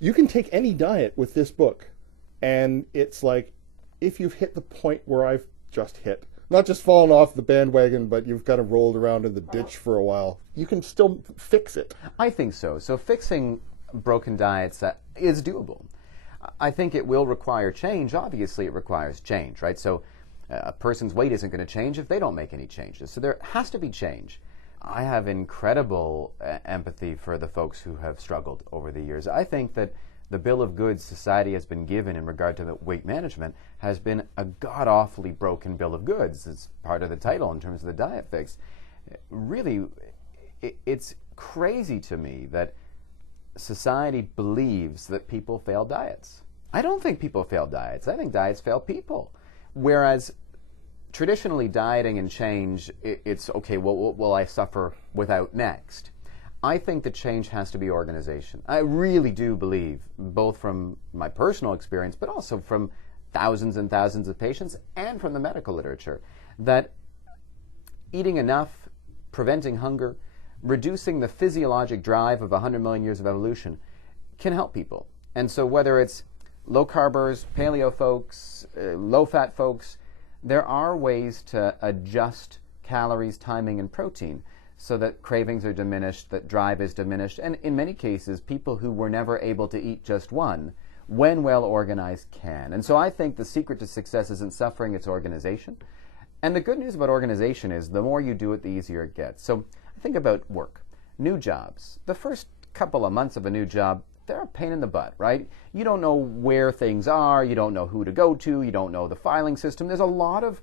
You can take any diet with this book, and it's like, if you've hit the point where I've just hit, not just fallen off the bandwagon, but you've kind of rolled around in the ditch for a while, you can still fix it. I think so. So fixing broken diets is doable. I think it will require change. Obviously, it requires change, right? So a person's weight isn't going to change if they don't make any changes. So there has to be change. I have incredible empathy for the folks who have struggled over the years. I think that the bill of goods society has been given in regard to the weight management has been a god-awfully broken bill of goods. It's part of the title in terms of the Diet Fix. Really, it's crazy to me that society believes that people fail diets. I don't think people fail diets. I think diets fail people. Whereas traditionally dieting and change, it's okay, what will I suffer without next? I think the change has to be organization. I really do believe, both from my personal experience, but also from thousands and thousands of patients and from the medical literature, that eating enough, preventing hunger, reducing the physiologic drive of 100 million years of evolution can help people. And so whether it's low carbers, paleo folks, low fat folks, there are ways to adjust calories, timing, and protein so that cravings are diminished, that drive is diminished, and in many cases, people who were never able to eat just one, when well organized, can. And so I think the secret to success isn't suffering, it's organization. And the good news about organization is the more you do it, the easier it gets. So I think about work, new jobs. The first couple of months of a new job, they're a pain in the butt, right? You don't know where things are, you don't know who to go to, you don't know the filing system. There's a lot of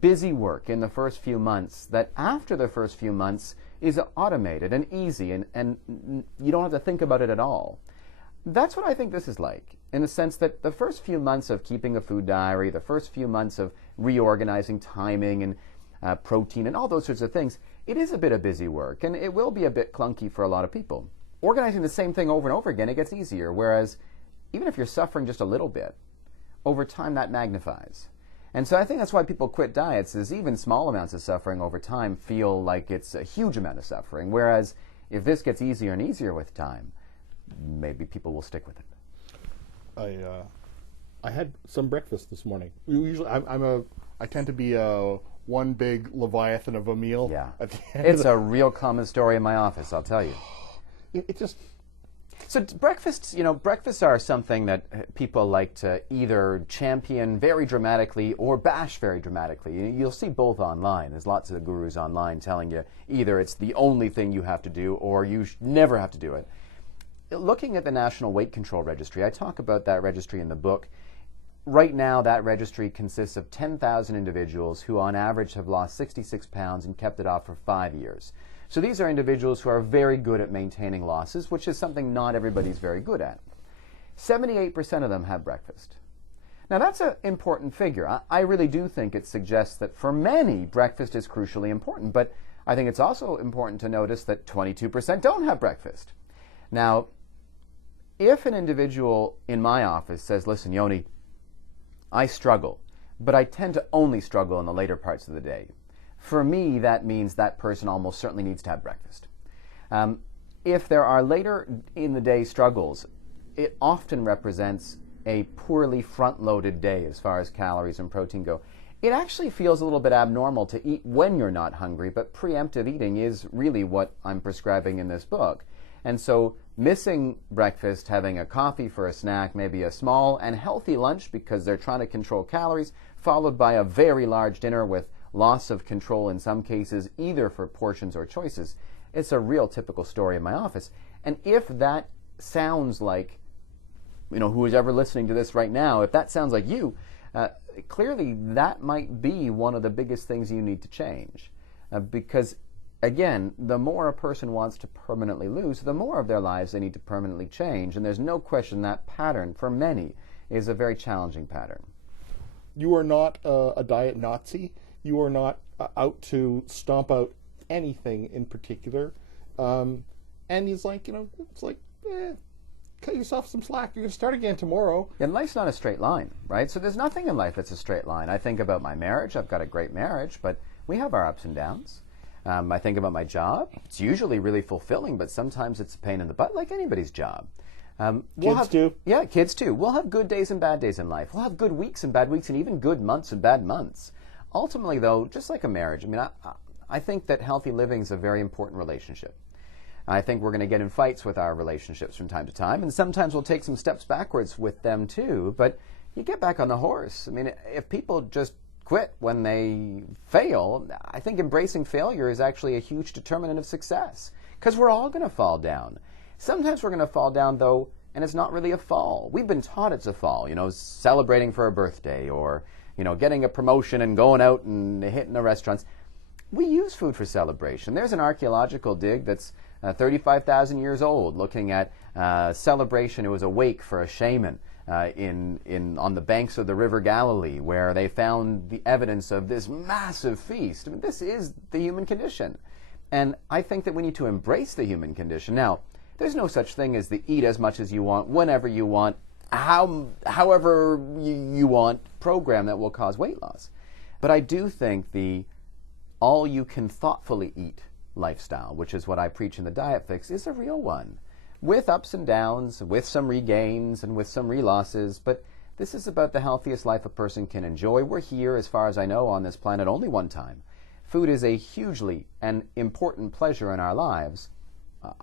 busy work in the first few months that after the first few months is automated and easy and you don't have to think about it at all. That's what I think this is like, in the sense that the first few months of keeping a food diary, the first few months of reorganizing timing and protein and all those sorts of things, it is a bit of busy work and it will be a bit clunky for a lot of people. Organizing the same thing over and over again, it gets easier, whereas even if you're suffering just a little bit, over time that magnifies. And so I think that's why people quit diets, is even small amounts of suffering over time feel like it's a huge amount of suffering, whereas if this gets easier and easier with time, maybe people will stick with it. I had some breakfast this morning. I tend to be one big leviathan of a meal. Yeah, at the end it's a real common story in my office, I'll tell you. It just... So breakfasts, breakfasts are something that people like to either champion very dramatically or bash very dramatically. You'll see both online. There's lots of gurus online telling you either it's the only thing you have to do or you never have to do it. Looking at the National Weight Control Registry, I talk about that registry in the book. Right now, that registry consists of 10,000 individuals who on average have lost 66 pounds and kept it off for 5 years. So these are individuals who are very good at maintaining losses, which is something not everybody's very good at. 78% of them have breakfast. Now that's an important figure. I really do think it suggests that for many, breakfast is crucially important, but I think it's also important to notice that 22% don't have breakfast. Now, if an individual in my office says, listen, Yoni, I struggle, but I tend to only struggle in the later parts of the day. For me, that means that person almost certainly needs to have breakfast. If there are later in the day struggles, it often represents a poorly front-loaded day as far as calories and protein go. It actually feels a little bit abnormal to eat when you're not hungry, but preemptive eating is really what I'm prescribing in this book. And so missing breakfast, having a coffee for a snack, maybe a small and healthy lunch because they're trying to control calories, followed by a very large dinner with loss of control in some cases, either for portions or choices. It's a real typical story in my office. And if that sounds like, who is ever listening to this right now, if that sounds like you, clearly that might be one of the biggest things you need to change. Because, again, the more a person wants to permanently lose, the more of their lives they need to permanently change. And there's no question that pattern, for many, is a very challenging pattern. You are not a diet Nazi. You are not out to stomp out anything in particular. And he's like, it's like, cut yourself some slack. You're going to start again tomorrow. And life's not a straight line, right? So there's nothing in life that's a straight line. I think about my marriage. I've got a great marriage, but we have our ups and downs. I think about my job. It's usually really fulfilling, but sometimes it's a pain in the butt, like anybody's job. Kids too? Yeah, kids too. We'll have good days and bad days in life. We'll have good weeks and bad weeks, and even good months and bad months. Ultimately, though, just like a marriage, I mean, I think that healthy living is a very important relationship. I think we're going to get in fights with our relationships from time to time, and sometimes we'll take some steps backwards with them too, but you get back on the horse. I mean, if people just quit when they fail, I think embracing failure is actually a huge determinant of success, because we're all going to fall down. Sometimes we're going to fall down, though, and it's not really a fall. We've been taught it's a fall, celebrating for a birthday or, getting a promotion and going out and hitting the restaurants. We use food for celebration. There's an archaeological dig that's 35,000 years old looking at celebration. It was a wake for a shaman on the banks of the River Galilee, where they found the evidence of this massive feast. I mean, this is the human condition. And I think that we need to embrace the human condition. Now, there's no such thing as the eat as much as you want, whenever you want, however you want program that will cause weight loss. But I do think the all-you-can-thoughtfully-eat lifestyle, which is what I preach in the Diet Fix, is a real one, with ups and downs, with some regains and with some relosses. But this is about the healthiest life a person can enjoy. We're here, as far as I know, on this planet only one time. Food is a hugely and important pleasure in our lives.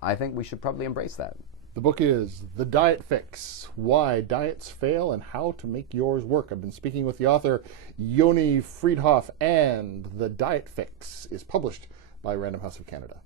I think we should probably embrace that. The book is The Diet Fix, Why Diets Fail and How to Make Yours Work. I've been speaking with the author, Yoni Freedhoff, and The Diet Fix is published by Random House of Canada.